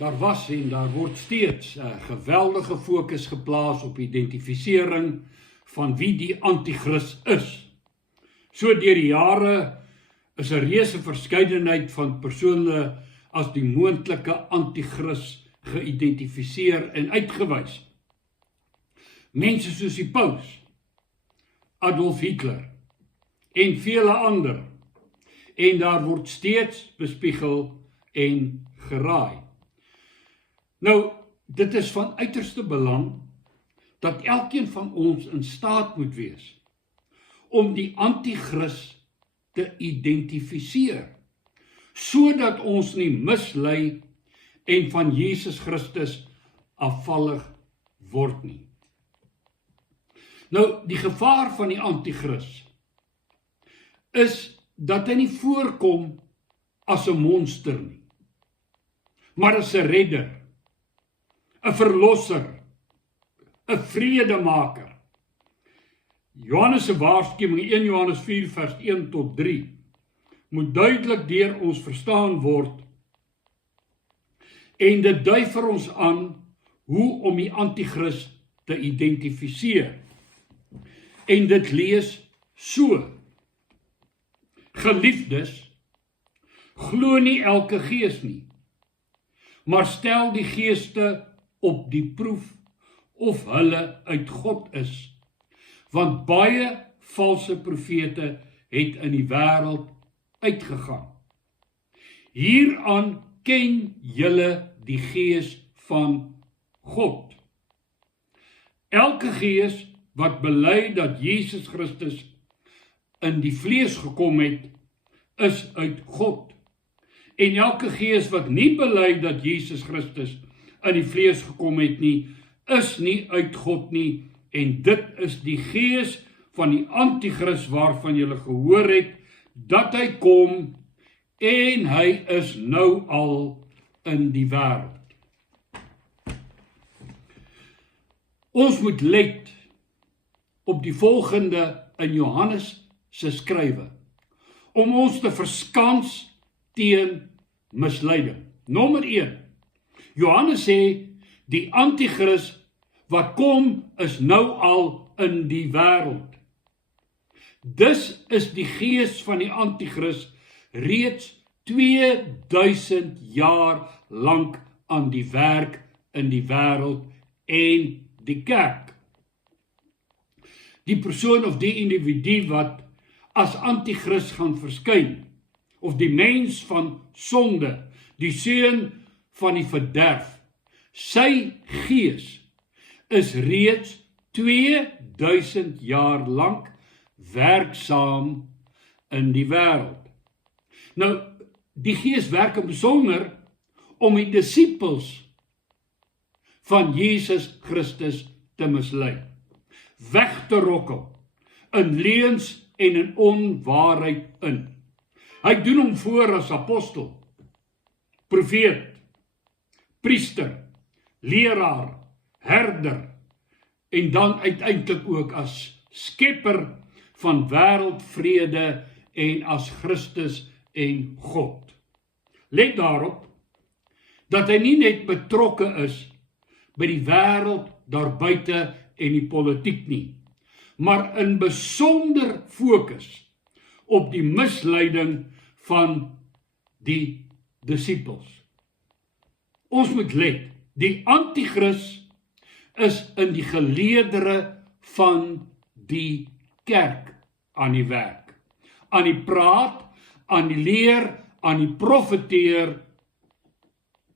Daar was en daar word steeds 'n geweldige fokus geplaas op identifisering van wie die anti-kris is. So deur die jare is 'n reuse verskeidenheid van persone as die moontlike anti-kris geïdentifiseer en uitgewys. Mense soos die Paus, Adolf Hitler en vele ander. En daar word steeds bespiegel en geraai. Nou, dit is van uiterste belang dat elkeen van ons in staat moet wees om die anti-kris te identifiseer, sodat ons nie mislei en van Jesus Christus afvallig word nie. Nou, die gevaar van die anti-kris is dat hy nie voorkom as 'n monster nie, maar as 'n redder, 'n verlosser, 'n vredemaker. Johannes se waarskuwing 1 Johannes 4 vers 1 tot 3 moet duidelik deur ons verstaan word en dit dui vir ons aan hoe om die anti-kris te identifiseer. En dit lees so: Geliefdes, glo nie elke gees nie, maar stel die geeste op die proef of hulle uit God is, want baie valse profete het in die wêreld uitgegaan. Hieraan ken julle die gees van God. Elke gees wat bely dat Jesus Christus in die vlees gekom het, is uit God. En elke gees wat nie bely dat Jesus Christus in die vlees gekom het nie, is nie uit God nie, en dit is die gees van die anti-kris waarvan julle gehoor het, dat hy kom, en hy is nou al in die wêreld. Ons moet let op die volgende in Johannes se skrywe, om ons te verskans teen misleiding. Nommer 1, Johannes sê, die anti-kris wat kom is nou al in die wêreld. Dus is die gees van die anti-kris reeds 2000 jaar lank aan die werk in die wêreld en die kerk. Die persoon of die individu wat as anti-kris gaan verskyn, of die mens van sonde, die seun van die verderf, sy gees is reeds 2000 jaar lank werksaam in die wêreld. Nou, die gees werk in besonder om die disippels van Jesus Christus te mislei, weg te rokkel, in leuns en in onwaarheid in. Hy doen hom voor as apostel, profeet, priester, leraar, herder, en dan uiteindelik ook as skepper van wêreldvrede en as Christus en God. Let daarop dat hy nie net betrokke is by die wêreld daar buite en die politiek nie, maar in besonder fokus op die misleiding van die disippels. Ons moet let, die anti-kris is in die geleedere van die kerk aan die werk, aan die praat, aan die leer, aan die profeteer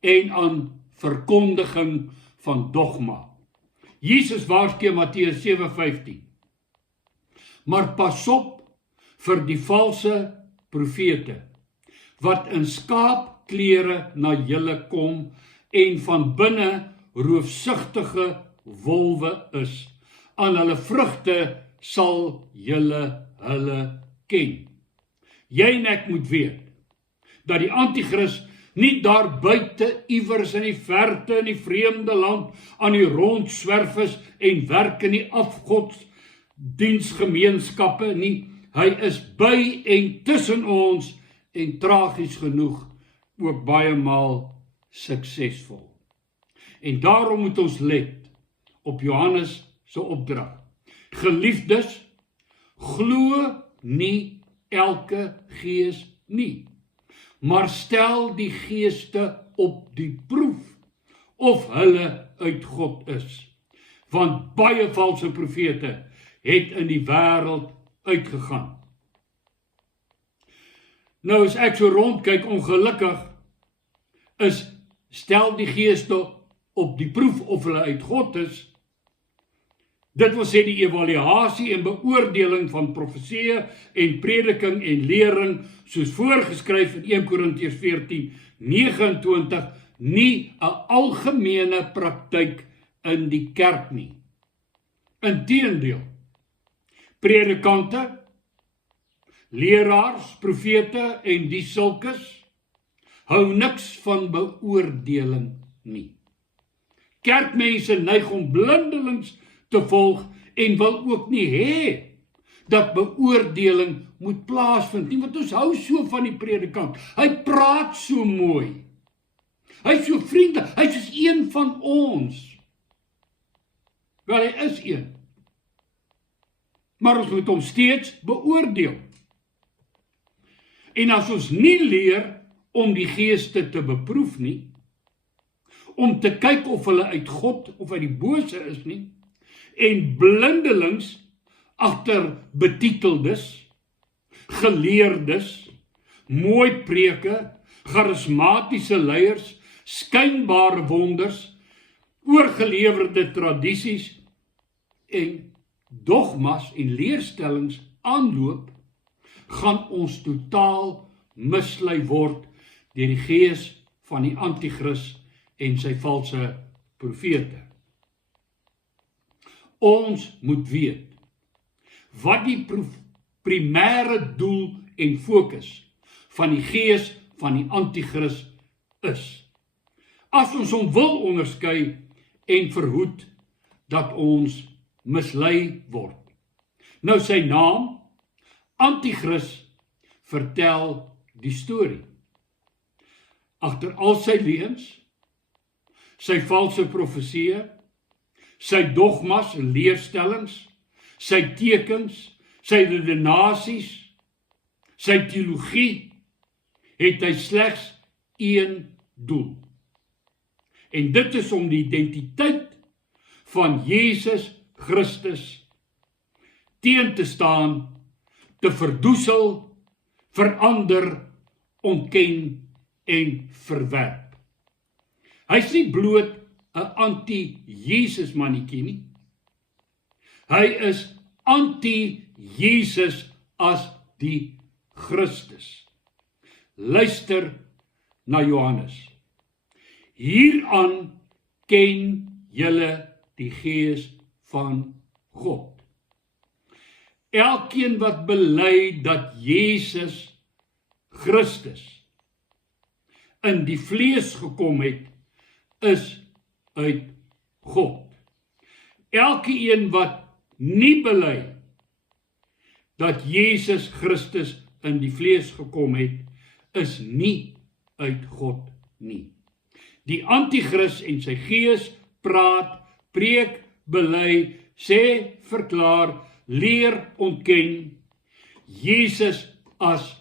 en aan verkondiging van dogma. Jesus waarsku Matteus 7:15. Maar pas op vir die valse profete, wat in skaapklere na julle kom en van binne roofsugtige wolwe is. Aan hulle vrugte sal julle hulle ken. Jy en ek moet weet, dat die anti-kris nie daar buite iewers in die verte in die vreemde land aan die rondswerf is en werk in die afgodsdiensgemeenskappe nie. Hy is by en tussen ons en tragies genoeg ook baie maal suksesvol. En daarom moet ons let op Johannes se opdrag. Geliefdes, glo nie elke gees nie, maar stel die geeste op die proef, of hulle uit God is. Want baie valse profete het in die wêreld uitgegaan. Nou as ek so rondkyk, ongelukkig is stel die geeste op die proef of hulle uit God is. Dit wil sê die evaluasie en beoordeling van profeseë en prediking en lering, soos voorgeskryf in 1 Korintiërs 14:29, nie 'n algemene praktyk in die kerk nie. Inteendeel, predikante, leraars, profete en die sulkes hou niks van beoordeling nie. Kerkmense neig om blindelings te volg en wil ook nie hê dat beoordeling moet plaasvind nie, want ons hou so van die predikant. Hy praat so mooi. Hy is so vriendelik, hy is soos een van ons. Wel, hy is een. Maar ons moet hom steeds beoordeel. En as ons nie leer om die geeste te beproef nie, om te kyk of hulle uit God of uit die bose is nie, en blindelings agter betiteldes, geleerdes, mooi preke, charismatiese leiers, skynbare wonders, oorgelewerde tradisies en dogmas en leerstellings aanloop, gaan ons totaal mislei word deur die gees van die anti-kris en sy valse profete. Ons moet weet wat die primêre doel en fokus van die gees van die anti-kris is. As ons hom wil onderskei en verhoed dat ons mislei word. Nou sy naam, Anti-Kris, vertel die storie. Agter al sy leuns, sy valse profeseë, sy dogmas en leerstellings, sy tekens, sy redenasies, sy teologie, het hy slegs een doel. En dit is om die identiteit van Jesus Christus teen te staan, te verdoesel, verander, ontken en verwerp. Hy is nie bloot 'n anti-Jesus mannetjie nie. Hy is anti-Jesus as die Christus. Luister na Johannes. Hieraan ken julle die gees van God. Elkeen wat bely dat Jesus Christus in die vlees gekom het, is uit God. Elkeen wat nie bely dat Jesus Christus in die vlees gekom het, is nie uit God nie. Die anti-kris en sy gees praat, preek, bely, sê, verklaar, leer, ontken Jesus as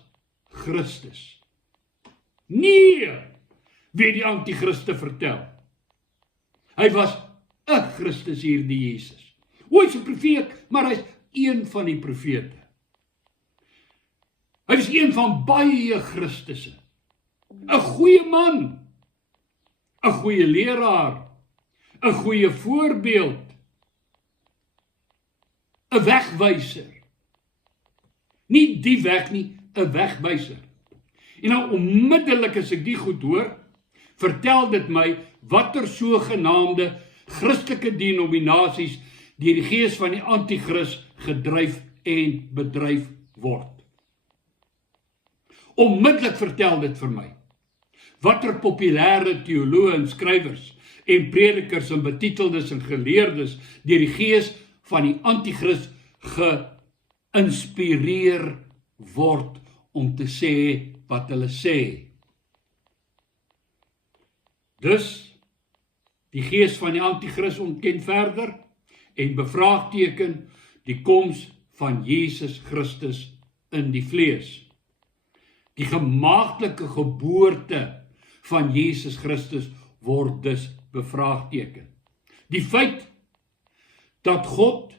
Christus. Nee, wie die anti-kriste vertel. Hy was 'n Christus hier, die Jesus. Hy is 'n profeet, maar hy is een van die profete. Hy is een van baie Christusse. 'n goeie man, 'n goeie leraar, 'n goeie voorbeeld, 'n wegwyser. Nie die weg nie, 'n wegwyser. En nou onmiddellik as ek die goed hoor, vertel dit my watter sogenaamde Christelike denominasies deur die gees van die anti-kris gedryf en bedryf word. Onmiddellik vertel dit vir my watter populêre teoloë en skrywers en predikers en betiteldes en geleerdes deur die gees van die anti-kris geïnspireer word om te sê wat hulle sê. Dus, die gees van die Antichrist ontken verder en bevraagteken die koms van Jesus Christus in die vlees. Die gemaagdelike geboorte van Jesus Christus word dus bevraagteken. Die feit dat God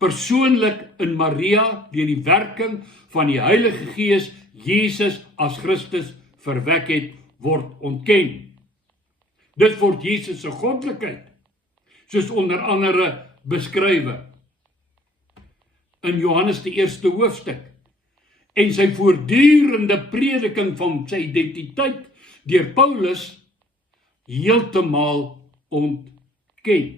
persoonlik in Maria deur die werking van die Heilige Gees Jesus as Christus verwek het, word ontken. Dit word Jesus se goddelikheid, soos onder andere beskrywe in Johannes die 1ste hoofstuk, en sy voortdurende prediking van sy identiteit deur Paulus heeltemal ontken.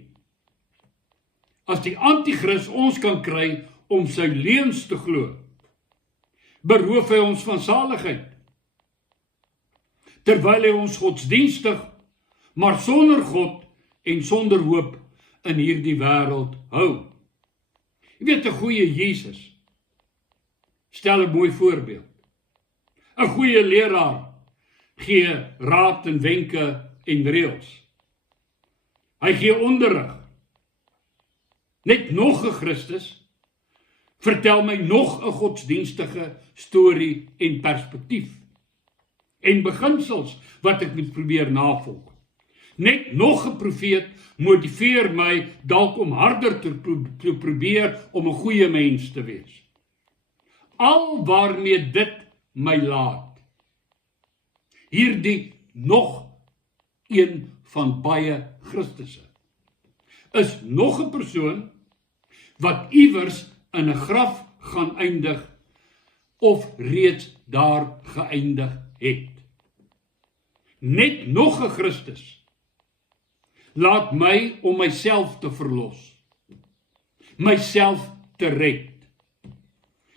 As die Antichrist ons kan kry om sy leuns te glo, beroof hy ons van saligheid, terwyl hy ons godsdienstig, maar sonder God en sonder hoop in hierdie wêreld hou. Jy weet, 'n goeie Jesus stel 'n mooi voorbeeld. 'n Goeie leraar gee raad en wenke en reëls. Hy gee onderrig. Net nog 'n Christus vertel my nog 'n godsdienstige storie en perspektief en beginsels wat ek moet probeer navolg. Net nog 'n profeet motiveer my dalk om harder te probeer om 'n goeie mens te wees. Al waarmee dit my laat. Hierdie nog een van baie Christusse is nog 'n persoon wat iewers in 'n graf gaan eindig of reeds daar geëindig het. Net nog 'n Christus laat my om myself te verlos, myself te red,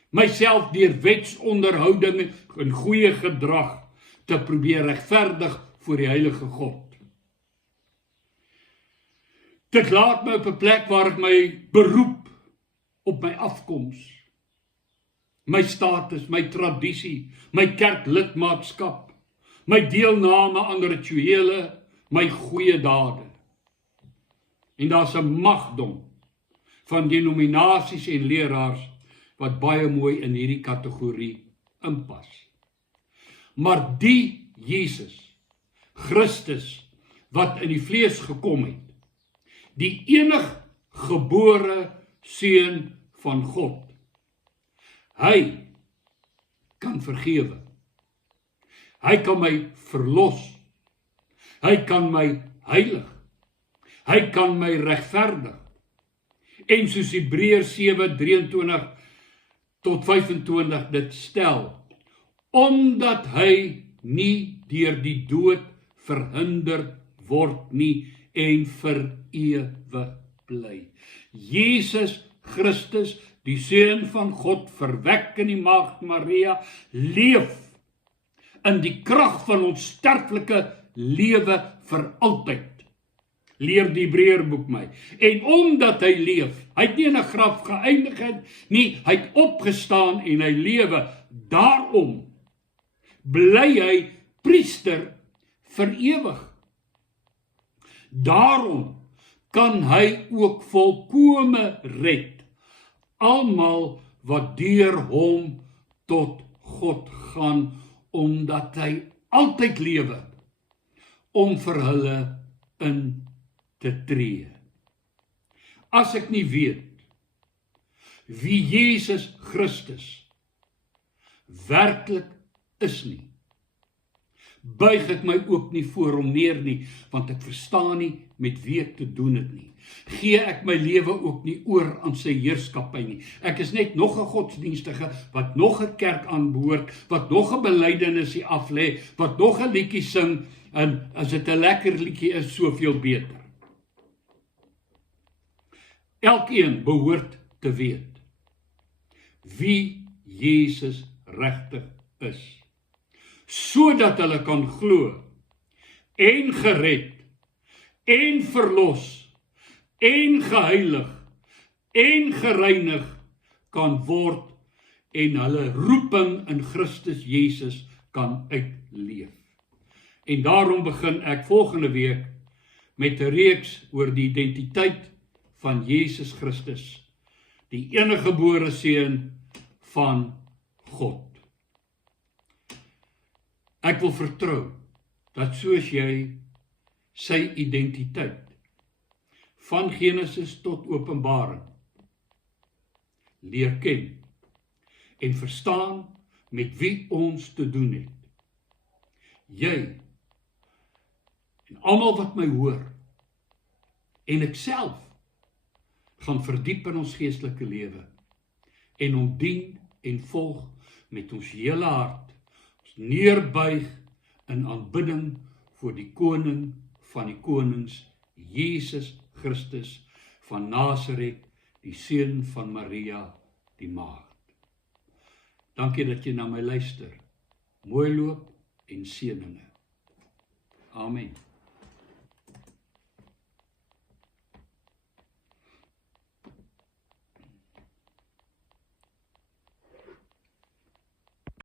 myself deur wetsonderhouding en goeie gedrag te probeer regverdig voor die heilige God. Dit laat my op 'n plek waar ek my beroep op my afkoms, my status, my tradisie, my kerklidmaatskap, my deelname aan rituele, my goeie dade. En daar's 'n magdom van denominasies en leraars wat baie mooi in hierdie kategorie inpas. Maar die Jesus, Christus, wat in die vlees gekom het, die enig gebore seun van God, hy kan vergewe. Hy kan my verlos. Hy kan my heilig. Hy kan my regverdig. En soos Hebreërs 7:23 tot 25 dit stel, omdat hy nie deur die dood verhinder word nie en vir ewig bly. Jesus Christus, die seun van God, verwek in die maagd Maria, leef in die krag van ons sterflike lewe vir altyd. Leer die Hebreërboek my. En omdat hy leef, hy het nie in 'n graf geëindig het nie, hy het opgestaan en hy lewe. Daarom bly hy priester vir ewig. Daarom kan hy ook volkome red almal wat deur hom tot God gaan, omdat hy altyd lewe om vir hulle in te tree. As ek nie weet wie Jesus Christus werklik is nie, buig ek my ook nie voor hom neer nie, want ek verstaan nie met wie ek te doen het nie. Gee ek my lewe ook nie oor aan sy heerskappy nie. Ek is net nog 'n godsdienstige, wat nog 'n kerk aanbehoort, wat nog 'n belydenis aflê, wat nog 'n liedjie sing, en as dit 'n lekker liedjie is, soveel beter. Elkeen behoort te weet wie Jesus regtig is, sodat hulle kan glo en gered en verlos en geheilig en gereinig kan word en hulle roeping in Christus Jesus kan uitleef. En daarom begin ek volgende week met 'n reeks oor die identiteit van Jesus Christus, die eniggebore seun van God. Ek wil vertrou dat soos jy sy identiteit van Genesis tot Openbaring leer ken en verstaan met wie ons te doen het, jy en almal wat my hoor en ek self gaan verdiep in ons geestelike lewe en hom dien en volg met ons hele hart, ons neerbuig in aanbidding voor die koning van die konings, Jesus Christus van Nasaret, die seun van Maria, die maagd. Dankie dat jy na my luister. Mooi loop en seëninge. Amen.